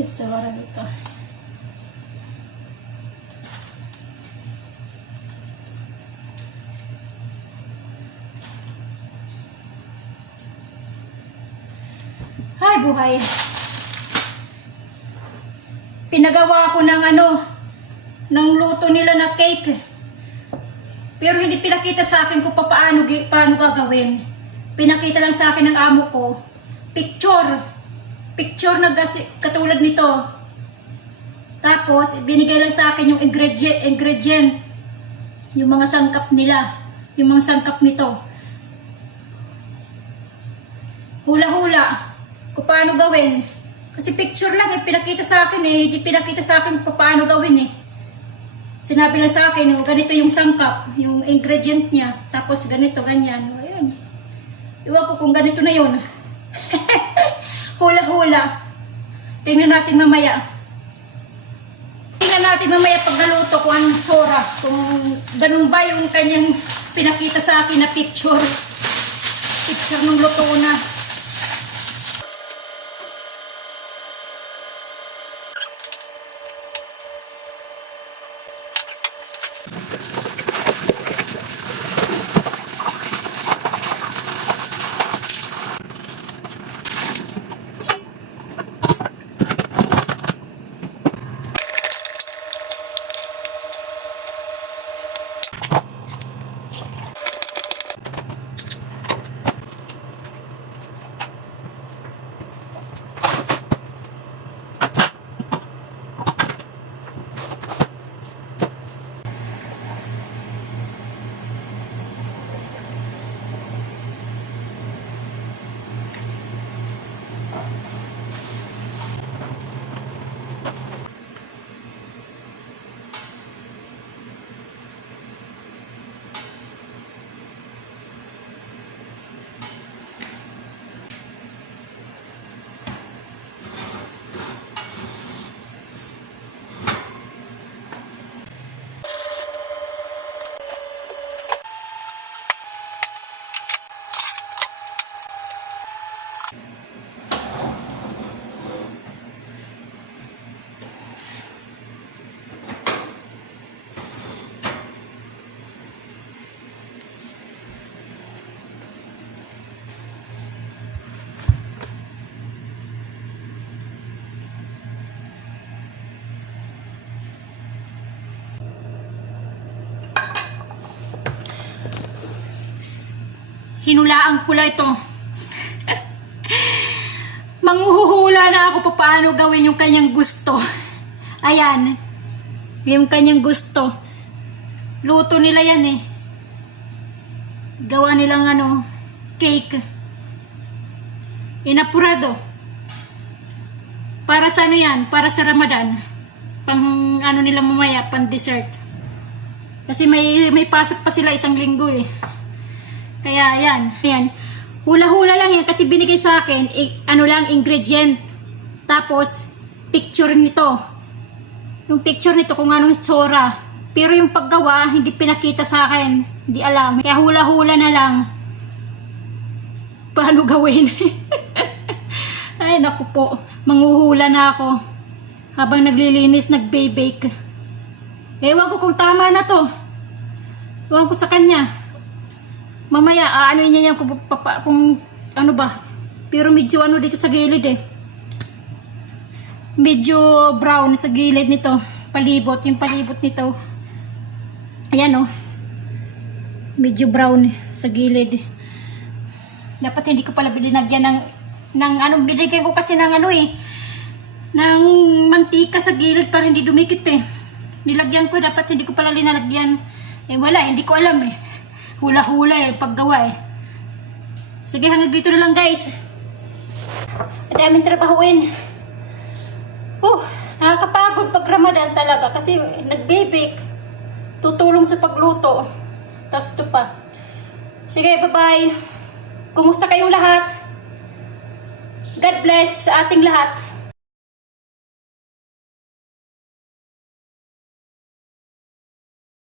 Itsura nito. Ay, buhay. Pinagawa ko ng ng luto nila na cake. Pero hindi pinakita sa akin kung paano gagawin. Pinakita lang sa akin ng amo ko. Picture na katulad nito. Tapos, binigay lang sa akin yung ingredient. Yung mga sangkap nila. Yung mga sangkap nito. Hula-hula. Kung paano gawin. Kasi picture lang pinakita sa akin Hindi pinakita sa akin kung paano gawin Sinabi lang sa akin, ganito yung sangkap, yung ingredient niya. Tapos ganito, ganyan. Ayan. Iwan ko kung ganito na yun. Hula-hula. Tingnan natin mamaya. Tingnan natin mamaya pag naluto kung anong tsura. Kung ganun ba yung kanyang pinakita sa akin na picture. Picture ng luto na. Hinulaan ko lang ito. Manghuhula na ako paano gawin yung kanyang gusto. Ayan. Yung kanyang gusto. Luto nila yan Gawa nilang cake. Inapurado. Para sa yan? Para sa Ramadan. Pang nila mamaya, pang dessert. Kasi may pasok pa sila isang linggo Kaya yan. Hula-hula lang yan kasi binigay sa akin, ingredient. Tapos, picture nito. Yung picture nito kung anong itsura. Pero yung paggawa, hindi pinakita sa akin. Hindi alam. Kaya hula-hula na lang. Paano gawin? Ay, naku po. Manghuhula na ako. Habang naglilinis, nagbe-bake. Ewan ko kung tama na to. Ewan ko sa kanya. Mamaya, niya yan kung ano ba. Pero medyo dito sa gilid Medyo brown sa gilid nito. Palibot, yung palibot nito. Ayan Medyo brown sa gilid. Dapat hindi ko pala binagyan ng binigyan ko kasi ng ng mantika sa gilid para hindi dumikit Nilagyan ko, dapat hindi ko pala linalagyan. Wala, hindi ko alam Hula-hula paggawa Sige, hanggang dito na lang guys. Madaming trabahuin. Nakakapagod pag Ramadan talaga kasi nagbe-bake. Tutulong sa pagluto. Tapos ito pa. Sige, bye-bye. Kumusta kayong lahat? God bless sa ating lahat.